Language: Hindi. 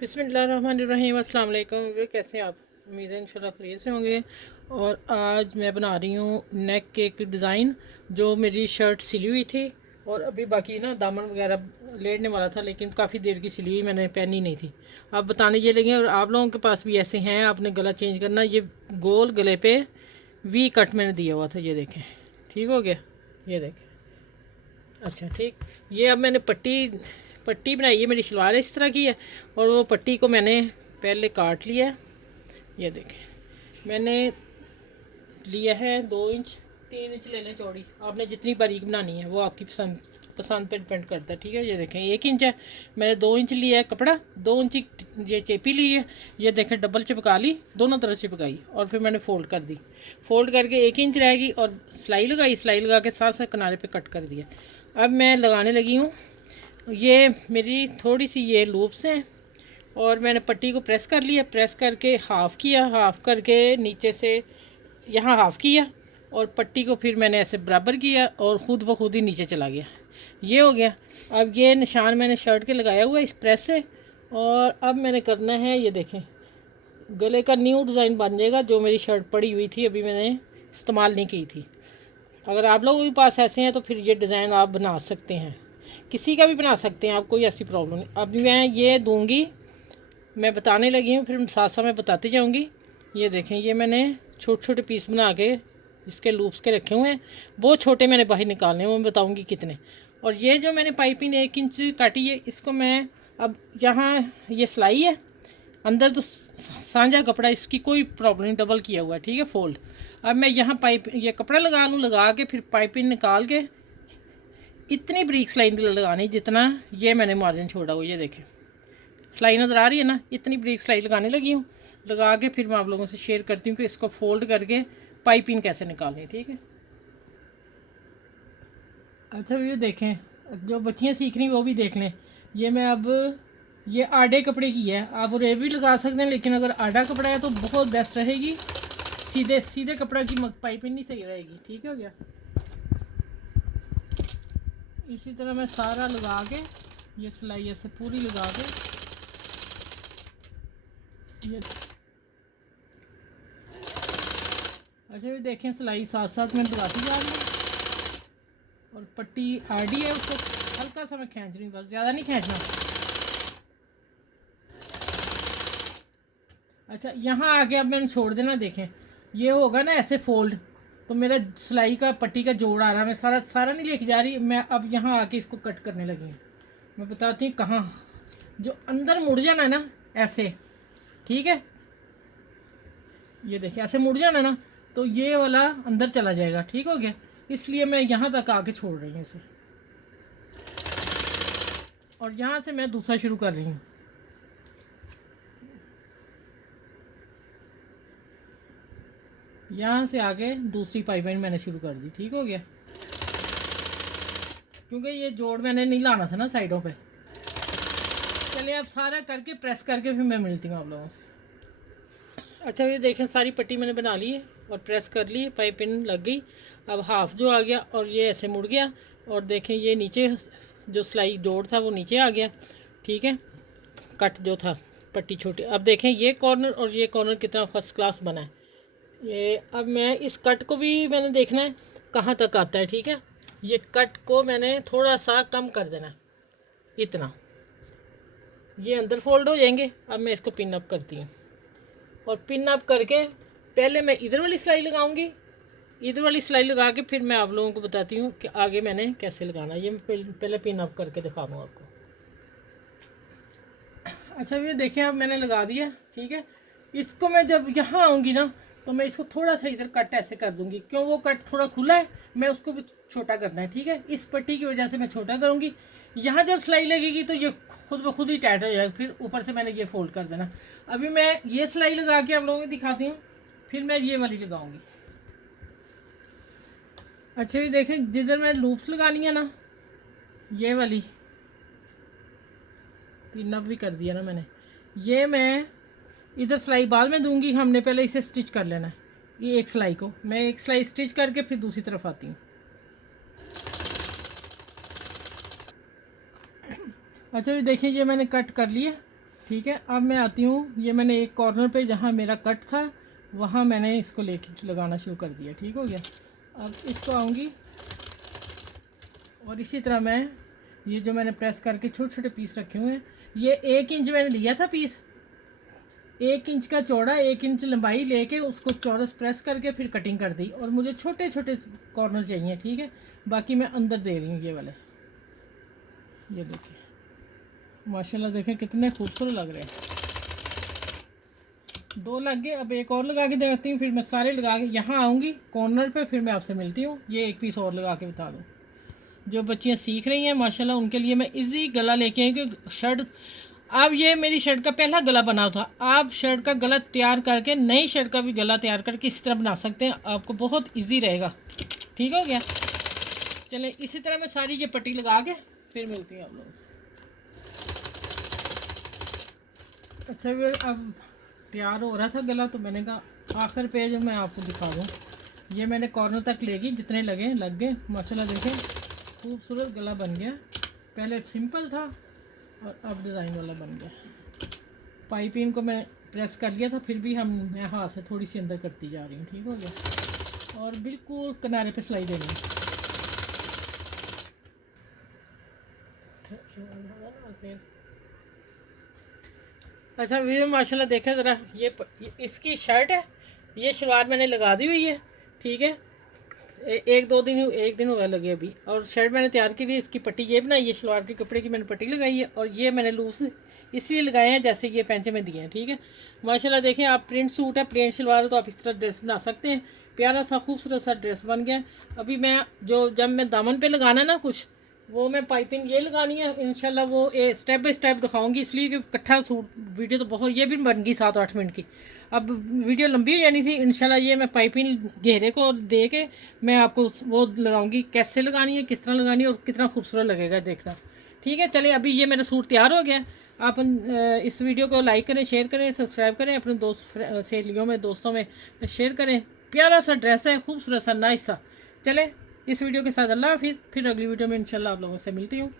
बिस्मिल्लाहिर्रहमानिर्रहीम। अस्सलाम वालेकुम। वे कैसे हैं आप? उम्मीद है इंशाल्लाह खैरियत से होंगे। और आज मैं बना रही हूँ नेक के एक डिज़ाइन जो मेरी शर्ट सिली हुई थी और अभी बाकी ना दामन वगैरह लेटने वाला था, लेकिन काफ़ी देर की सिली हुई मैंने पहनी नहीं थी। आप बताने ये लगे और आप लोगों के पास भी ऐसे हैं, आपने गला चेंज करना। ये गोल गले पे वी कट मैंने दिया हुआ था, ये देखें। ठीक हो गया, ये देखें। अच्छा ठीक। ये अब मैंने पट्टी पट्टी बनाई है, मेरी शलवार इस तरह की है और वो पट्टी को मैंने पहले काट लिया है। ये देखें, मैंने लिया है 2 इंच, 3 इंच लेने चौड़ी। आपने जितनी बारीक बनानी है वो आपकी पसंद पसंद पे डिपेंड करता है। ठीक है, ये देखें 1 इंच है, मैंने 2 इंच लिया है कपड़ा, 2 इंच ये चेपी ली है। ये देखें डबल चिपका ली, दोनों तरफ चिपकाई और फिर मैंने फ़ोल्ड कर दी। फ़ोल्ड करके 1 इंच रहेगी और सिलाई लगाई, सिलाई लगा के साथ साथ किनारे पे कट कर दिया। अब मैं लगाने लगी हूँ। ये मेरी थोड़ी सी ये लूप्स हैं और मैंने पट्टी को प्रेस कर लिया, प्रेस करके हाफ़ किया, हाफ़ करके नीचे से यहाँ हाफ़ किया और पट्टी को फिर मैंने ऐसे बराबर किया और ख़ुद ब खुद ही नीचे चला गया। ये हो गया। अब ये निशान मैंने शर्ट के लगाया हुआ है इस प्रेस से। और अब मैंने करना है, ये देखें, गले का न्यू डिज़ाइन बन जाएगा जो मेरी शर्ट पड़ी हुई थी, अभी मैंने इस्तेमाल नहीं की थी। अगर आप लोगों के पास ऐसे हैं तो फिर ये डिज़ाइन आप बना सकते हैं, किसी का भी बना सकते हैं आप, कोई ऐसी प्रॉब्लम नहीं। अब मैं ये दूंगी, मैं बताने लगी हूँ, फिर साथ साथ मैं बताती जाऊँगी। ये देखें, ये मैंने छोटे छोटे पीस बना के इसके लूप्स के रखे हुए हैं। बहुत छोटे मैंने बाहर निकालने हैं, वो मैं बताऊँगी कितने। और ये जो मैंने पाइपिंग 1 इंच काटी है, इसको मैं अब यहाँ ये सिलाई है अंदर तो सांझा कपड़ा, इसकी कोई प्रॉब्लम नहीं, डबल किया हुआ है। ठीक है, फोल्ड। अब मैं यहाँ पाइप ये कपड़ा लगा लूँ, लगा के फिर पाइपिंग निकाल के इतनी ब्रीक सिलाई लगानी जितना ये मैंने मार्जिन छोड़ा हुआ। ये देखें सिलाई नज़र आ रही है ना, इतनी ब्रीक सिलाई लगाने लगी हूँ। लगा के फिर मैं आप लोगों से शेयर करती हूँ कि इसको फोल्ड करके पाइपिंग कैसे निकालनी। ठीक है, अच्छा ये देखें, जो बच्चियाँ सीख रही वो भी देख लें। ये मैं अब ये आड़े कपड़े की है, आप रे भी लगा सकते हैं, लेकिन अगर आड़ा कपड़ा है तो बहुत बेस्ट रहेगी। सीधे सीधे कपड़ा की पाइपिंग नहीं सही रहेगी। ठीक हो गया। इसी तरह मैं सारा लगा के ये सिलाई ऐसे पूरी लगा के ये अच्छा भी देखें, सिलाई साथ साथ में लगाती जा रही है और पट्टी आड़ी है, उसको हल्का सा मैं खींच रही हूँ, बस ज़्यादा नहीं खींचना। अच्छा यहाँ आके अब मैंने छोड़ देना। देखें ये होगा ना ऐसे फोल्ड, तो मेरा सिलाई का पट्टी का जोड़ आ रहा है। मैं सारा सारा नहीं लेके जा रही, मैं अब यहाँ आके इसको कट करने लगी हूँ। मैं बताती हूँ कहाँ, जो अंदर मुड़ जाना है ना ऐसे। ठीक है, ये देखिए ऐसे मुड़ जाना ना, तो ये वाला अंदर चला जाएगा। ठीक हो गया, इसलिए मैं यहाँ तक आके छोड़ रही हूँ इसे और यहाँ से मैं दूसरा शुरू कर रही हूँ। यहाँ से आगे दूसरी पाइपिंग मैंने शुरू कर दी। ठीक हो गया, क्योंकि ये जोड़ मैंने नहीं लाना था ना साइडों पे। चलिए अब सारा करके प्रेस करके फिर मैं मिलती हूँ आप लोगों से। अच्छा ये देखें, सारी पट्टी मैंने बना ली है और प्रेस कर ली, पाइपिंग लग गई। अब हाफ जो आ गया और ये ऐसे मुड़ गया और देखें ये नीचे जो सिलाई जोड़ था वो नीचे आ गया। ठीक है, कट जो था पट्टी छोटी। अब देखें ये कॉर्नर और ये कॉर्नर कितना फर्स्ट क्लास बना है। ये अब मैं इस कट को भी मैंने देखना है कहाँ तक आता है। ठीक है, ये कट को मैंने थोड़ा सा कम कर देना, इतना, ये अंदर फोल्ड हो जाएंगे। अब मैं इसको पिन अप करती हूँ और पिन अप करके पहले मैं इधर वाली सिलाई लगाऊंगी, इधर वाली सिलाई लगा के फिर मैं आप लोगों को बताती हूँ कि आगे मैंने कैसे लगाना। ये मैं पहले पिन अप करके दिखा दूँ आपको। अच्छा ये देखें, अब मैंने लगा दिया। ठीक है, इसको मैं जब यहाँ आऊँगी ना तो मैं इसको थोड़ा सा इधर कट ऐसे कर दूँगी, क्यों वो कट थोड़ा खुला है, मैं उसको भी छोटा करना है। ठीक है, इस पट्टी की वजह से मैं छोटा करूँगी। यहाँ जब सिलाई लगेगी तो ये खुद ब खुद ही टाइट हो जाएगा, फिर ऊपर से मैंने ये फोल्ड कर देना। अभी मैं ये सिलाई लगा के आप लोगों को दिखाती हूँ, फिर मैं ये वाली लगाऊंगी। अच्छा ये देखें, जिधर मैं लूप्स लगानी है ना, ये वाली पिन अप भी कर दिया ना मैंने, ये मैं इधर सिलाई बाद में दूंगी, हमने पहले इसे स्टिच कर लेना है। ये एक सिलाई को मैं एक सिलाई स्टिच करके फिर दूसरी तरफ आती हूँ। अच्छा ये देखिए, ये मैंने कट कर लिया ठीक है, अब मैं आती हूँ, ये मैंने एक कॉर्नर पे जहाँ मेरा कट था वहाँ मैंने इसको लेके लगाना शुरू कर दिया। ठीक हो गया। अब इसको आऊँगी और इसी तरह मैं ये जो मैंने प्रेस करके छोटे छोटे पीस रखे हुए हैं, ये 1 इंच मैंने लिया था पीस, 1 इंच का चौड़ा, 1 इंच लंबाई लेके उसको चौरस प्रेस करके फिर कटिंग कर दी और मुझे छोटे छोटे कॉर्नर चाहिए। ठीक है, बाकी मैं अंदर दे रही हूँ ये वाले। ये देखिए माशाल्लाह, देखें कितने खूबसूरत लग रहे हैं। 2 लग गए, अब एक और लगा के देखती हूँ, फिर मैं सारे लगा के यहाँ आऊँगी कॉर्नर पे, फिर मैं आपसे मिलती हूँ। ये एक पीस और लगा के बता दूँ। जो बच्चियाँ सीख रही हैं माशाल्लाह उनके लिए मैं इजी गला लेके आई कि शर्ट, अब ये मेरी शर्ट का पहला गला बना था, आप शर्ट का गला तैयार करके नई शर्ट का भी गला तैयार करके इसी तरह बना सकते हैं, आपको बहुत इजी रहेगा। ठीक हो गया। चलें इसी तरह मैं सारी ये पट्टी लगा के फिर मिलती हूँ आप लोगों से। अच्छा फिर अब तैयार हो रहा था गला, तो मैंने कहा आखिर पे जो मैं आपको दिखा दूँ। ये मैंने कॉर्नर तक लेगी, जितने लगे लग गए माशाल्लाह। देखें खूबसूरत गला बन गया। पहले सिंपल था और अब डिज़ाइन वाला बन गया। पाइपिंग को मैं प्रेस कर लिया था, फिर भी मैं हाथ से थोड़ी सी अंदर करती जा रही हूँ। ठीक हो गया। और बिल्कुल किनारे पे सिलाई देनी है। अच्छा वीडियो माशाल्लाह देखें ज़रा, ये इसकी शर्ट है, ये शलवार मैंने लगा दी हुई है। ठीक है, एक दिन हुआ लगे अभी, और शर्ट मैंने तैयार की थी, इसकी पट्टी ये बनाई है, शलवार के कपड़े की मैंने पट्टी लगाई है, और ये मैंने लूज इसलिए लगाए हैं जैसे ये पैंचे में दिए हैं। ठीक है माशाल्लाह, देखें आप प्रिंट सूट है, प्लेन शलवार है, तो आप इस तरह ड्रेस बना सकते हैं। प्यारा सा खूबसूरत सा ड्रेस बन गया। अभी मैं जब मैं दामन पे लगाना ना कुछ, वो मैं पाइपिंग ये लगानी है इंशाल्लाह, वो स्टेप बाय स्टेप दिखाऊंगी, इसलिए कि इकट्ठा सूट वीडियो तो बहुत, ये भी बन गई 7-8 मिनट की। अब वीडियो लंबी हो जानी थी इंशाल्लाह, ये मैं पाइपिंग घेरे को दे के मैं आपको वो लगाऊंगी, कैसे लगानी है, किस तरह लगानी है और कितना खूबसूरत लगेगा देखना। ठीक है, चलिए अभी ये मेरा सूट तैयार हो गया। आप इस वीडियो को लाइक करें, शेयर करें, सब्सक्राइब करें, अपने दोस्त सहेलियों में, दोस्तों में शेयर करें। प्यारा सा ड्रेस है, खूबसूरत सा, नाइस सा। चले इस वीडियो के साथ अल्लाह हाफिज़, फिर अगली वीडियो में इंशाल्लाह आप लोगों से मिलती हूँ।